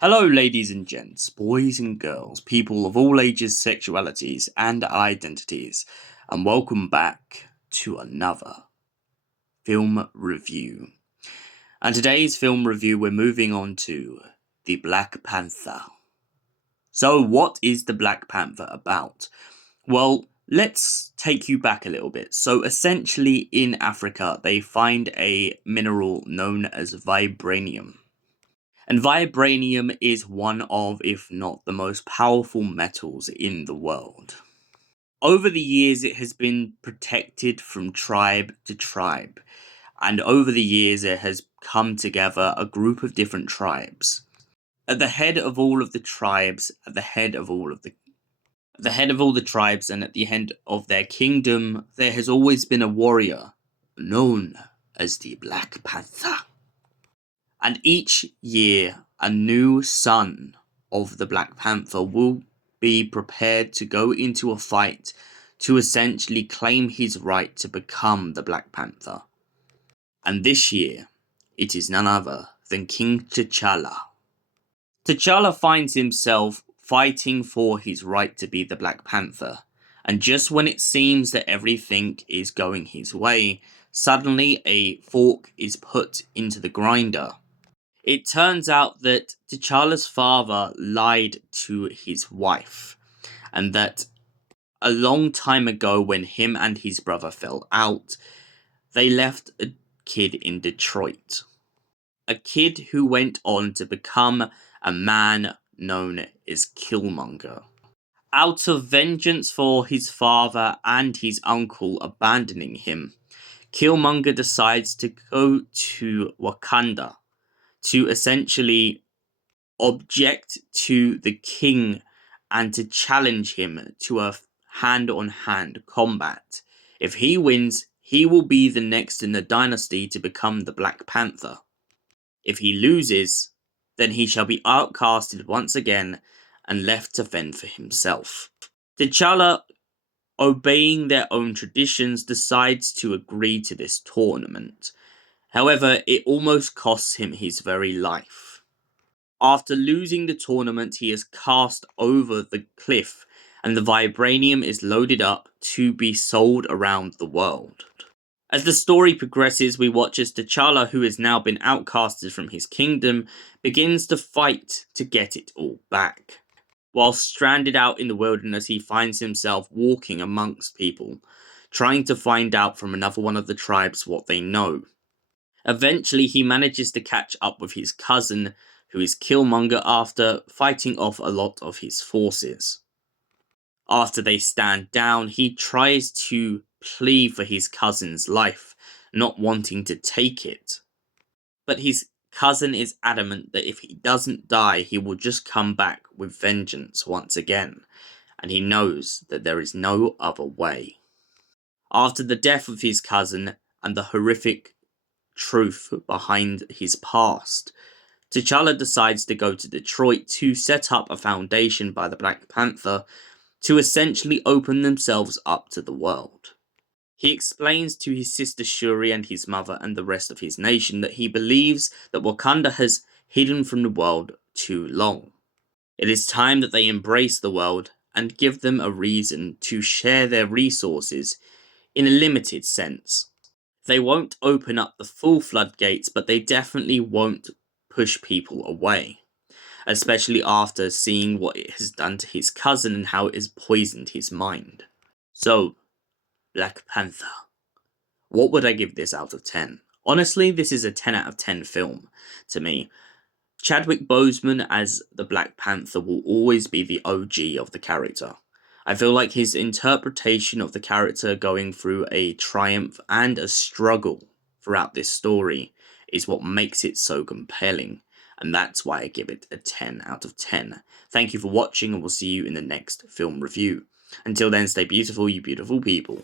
Hello ladies and gents, boys and girls, people of all ages, sexualities and identities, and welcome back to another film review. And today's film review we're moving on to The Black Panther. So what is The Black Panther about? Well, let's take you back a little bit. So essentially in Africa they find a mineral known as vibranium. And vibranium is one of, if not the most powerful metals in the world. Over the years, it has been protected from tribe to tribe. And over the years, it has come together a group of different tribes. At the head of all of the tribes, at the head of all the tribes, and at the head of their kingdom, there has always been a warrior known as the Black Panther. And each year, a new son of the Black Panther will be prepared to go into a fight to essentially claim his right to become the Black Panther. And this year, it is none other than King T'Challa. T'Challa finds himself fighting for his right to be the Black Panther. And just when it seems that everything is going his way, suddenly a fork is put into the grinder. It turns out that T'Challa's father lied to his wife, and that a long time ago when him and his brother fell out, they left a kid in Detroit. A kid who went on to become a man known as Killmonger. Out of vengeance for his father and his uncle abandoning him, Killmonger decides to go to Wakanda to essentially object to the king and to challenge him to a hand-on-hand combat. If he wins, he will be the next in the dynasty to become the Black Panther. If he loses, then he shall be outcasted once again and left to fend for himself. T'Challa, obeying their own traditions, decides to agree to this tournament. However, it almost costs him his very life. After losing the tournament, he is cast over the cliff, and the vibranium is loaded up to be sold around the world. As the story progresses, we watch as T'Challa, who has now been outcasted from his kingdom, begins to fight to get it all back. While stranded out in the wilderness, he finds himself walking amongst people, trying to find out from another one of the tribes what they know. Eventually, he manages to catch up with his cousin, who is Killmonger, after fighting off a lot of his forces. After they stand down, he tries to plead for his cousin's life, not wanting to take it. But his cousin is adamant that if he doesn't die, he will just come back with vengeance once again, and he knows that there is no other way. After the death of his cousin and the horrific truth behind his past, T'Challa decides to go to Detroit to set up a foundation by the Black Panther to essentially open themselves up to the world. He explains to his sister Shuri and his mother and the rest of his nation that he believes that Wakanda has hidden from the world too long. It is time that they embrace the world and give them a reason to share their resources in a limited sense. They won't open up the full floodgates, but they definitely won't push people away. Especially after seeing what it has done to his cousin and how it has poisoned his mind. So, Black Panther. What would I give this out of 10? Honestly, this is a 10 out of 10 film to me. Chadwick Boseman as the Black Panther will always be the OG of the character. I feel like his interpretation of the character going through a triumph and a struggle throughout this story is what makes it so compelling, and that's why I give it a 10 out of 10. Thank you for watching, and we'll see you in the next film review. Until then, stay beautiful, you beautiful people.